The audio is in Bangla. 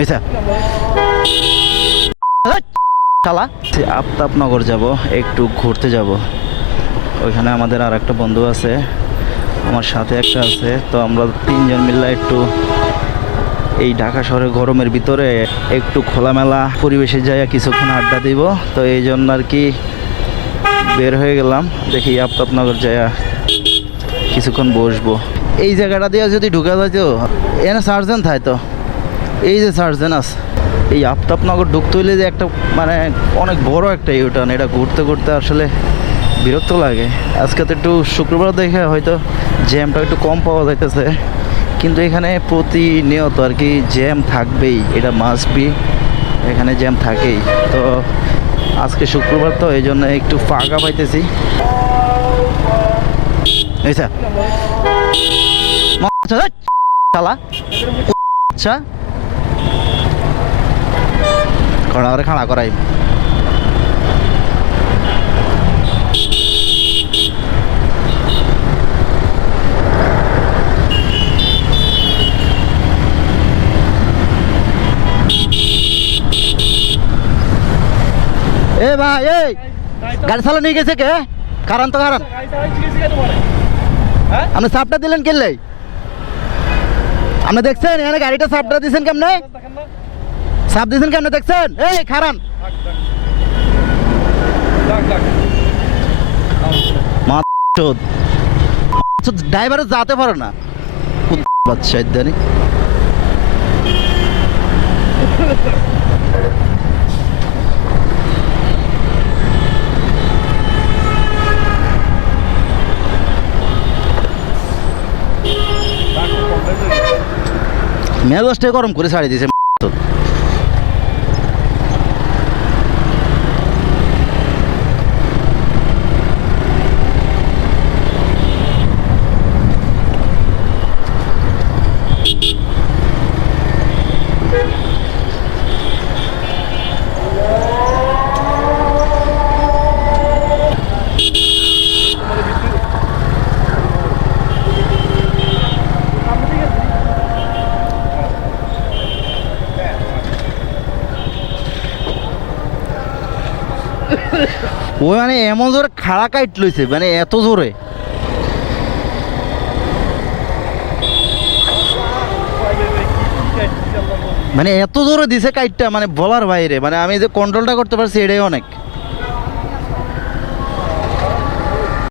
এইটা শালা আফতাবনগর যাব, একটু ঘুরতে যাব। ওইখানে আমাদের আর একটা বন্ধু আছে, আমার সাথে একটা আছে, তো আমরা তিনজন মিলে একটু এই ঢাকা শহরের গরমের ভিতরে একটু খোলামেলা পরিবেশে যাই কিছুক্ষণ আড্ডা দিব। তো এই জন্য আর কি বের হয়ে গেলাম, দেখি আফতাবনগর যাইয়া কিছুক্ষণ বসবো। এই জায়গাটা দিয়ে যদি ঢুকা যায় তো এনে সার্জেন থাই, তো এই যে সার্জেন আছে, এই আফতাবনগর ঢুকতে হইলে যে একটা মানে অনেক বড় একটা ইউটার্ন, এটা ঘুরতে ঘুরতে আসলে বিরক্ত লাগে। আজকে তো একটু শুক্রবার দেখে হয়তো জ্যামটা একটু কম পাওয়া যাইতেছে, কিন্তু এখানে প্রতিনিয়ত আর কি জ্যাম থাকবেই, এটা মাস্ট বি, এখানে জ্যাম থাকেই। তো আজকে শুক্রবার তো এই জন্য একটু ফাঁকা পাইতেছি। আচ্ছা আচ্ছা খাড়া খাড়া করাই এ ভাই, এই গাড়ি চালা নিয়ে গেছে কে? কারণ তো কারণ আপনি সাপটা দিলেন কেলে? আপনি দেখছেন এখানে গাড়িটা সাপটা দিয়েছেন কেমনে? সাপ দিয়েছেন কেমনে দেখছেন? এই খারান ড্রাইভারে যেতে পারে না বাচ্চা ইদানি। মেজাজটাই গরম করে ছাড়িয়ে দিয়েছে। ওই মানে এমন জোরে খাড়া কাইট লইছে, মানে এত জোরে, মানে এত জোরে দিছে কাইটটা, মানে বলার বাইরে। মানে আমি যে কন্ট্রোলটা করতে পারছি এটাই অনেক।